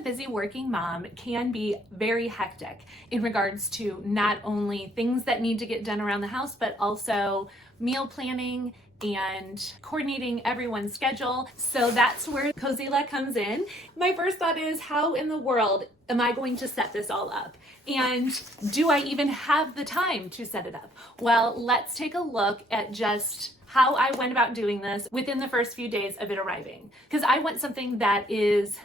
a busy working mom can be very hectic in regards to not only things that need to get done around the house, but also meal planning and coordinating everyone's schedule. So that's where Cozyla comes in. My first thought is, how in the world am I going to set this all up? And do I even have the time to set it up? Well, let's take a look at just how I went about doing this within the first few days of it arriving. Because I want something that is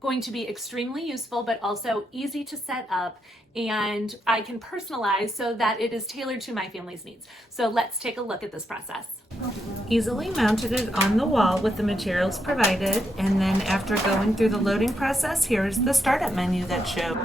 going to be extremely useful, but also easy to set up, and I can personalize so that it is tailored to my family's needs. So let's take a look at this process. Easily mounted it on the wall with the materials provided, and then after going through the loading process, here's the startup menu that shows.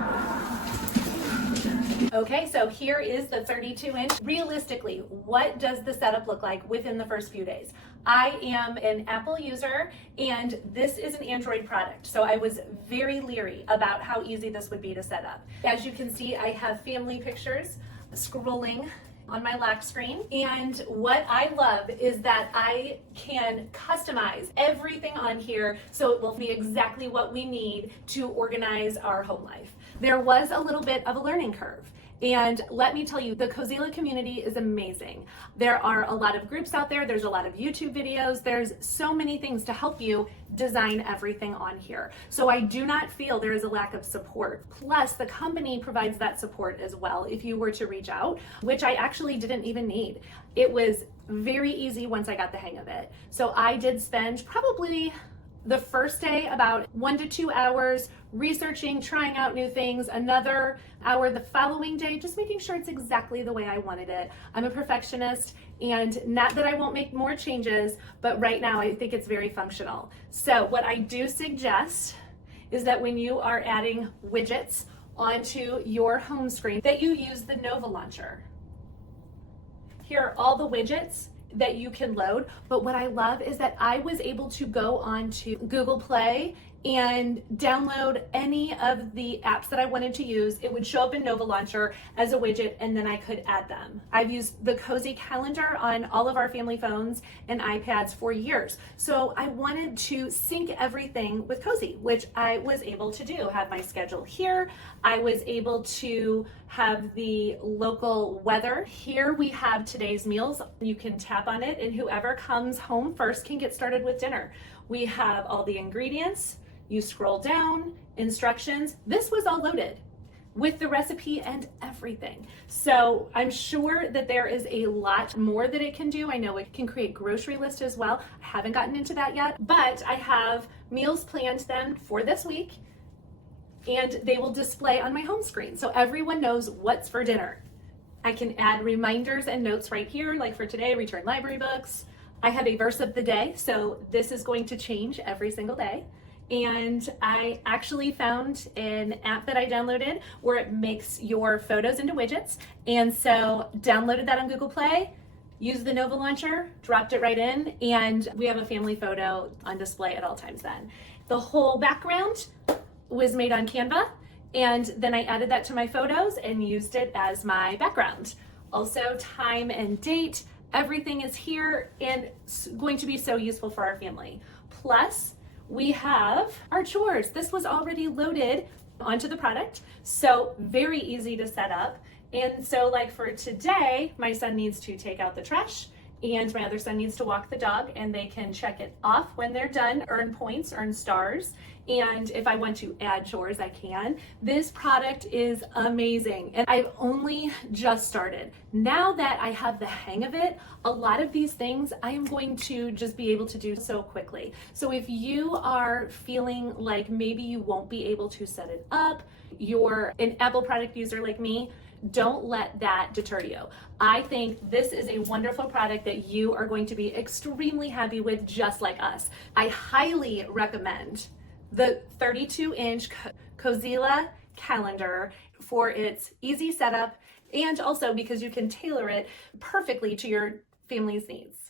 Okay, so here is the 32-inch. Realistically, what does the setup look like within the first few days? I am an Apple user, and this is an Android product, so I was very leery about how easy this would be to set up. As you can see, I have family pictures scrolling on my lock screen, and what I love is that I can customize everything on here so it will be exactly what we need to organize our home life. There was a little bit of a learning curve. And let me tell you, the Cozyla community is amazing. There are a lot of groups out there. There's a lot of YouTube videos. There's so many things to help you design everything on here. So I do not feel there is a lack of support. Plus, the company provides that support as well if you were to reach out, which I actually didn't even need. It was very easy once I got the hang of it. So I did spend probably the first day about 1 to 2 hours researching, trying out new things, another hour the following day, just making sure it's exactly the way I wanted it. I'm a perfectionist, and not that I won't make more changes, but right now I think it's very functional. So what I do suggest is that when you are adding widgets onto your home screen, that you use the Nova launcher. Here are all the widgets that you can load, but what I love is that I was able to go on to Google Play and download any of the apps that I wanted to use. It would show up in Nova Launcher as a widget, and then I could add them. I've used the Cozy calendar on all of our family phones and iPads for years. So I wanted to sync everything with Cozy, which I was able to do. Have my schedule here. I was able to have the local weather. Here we have today's meals. You can tap on it, and whoever comes home first can get started with dinner. We have all the ingredients. You scroll down, instructions. This was all loaded with the recipe and everything. So I'm sure that there is a lot more that it can do. I know it can create grocery lists as well. I haven't gotten into that yet, but I have meals planned then for this week, and they will display on my home screen. So everyone knows what's for dinner. I can add reminders and notes right here, like for today, return library books. I have a verse of the day, so this is going to change every single day. And I actually found an app that I downloaded where it makes your photos into widgets. And so downloaded that on Google Play, used the Nova launcher, dropped it right in, and we have a family photo on display at all times then. The whole background was made on Canva, and then I added that to my photos and used it as my background. Also, time and date, everything is here and it's going to be so useful for our family. Plus, we have our chores. This was already loaded onto the product, so very easy to set up. And so like for today, my son needs to take out the trash and my other son needs to walk the dog, and they can check it off when they're done, earn points, earn stars. And if I want to add chores, I can. This product is amazing, and I've only just started. Now that I have the hang of it, a lot of these things I am going to just be able to do so quickly. So if you are feeling like maybe you won't be able to set it up, you're an Apple product user like me, don't let that deter you. I think this is a wonderful product that you are going to be extremely happy with, just like us. I highly recommend the 32-inch Cozyla calendar for its easy setup, and also because you can tailor it perfectly to your family's needs.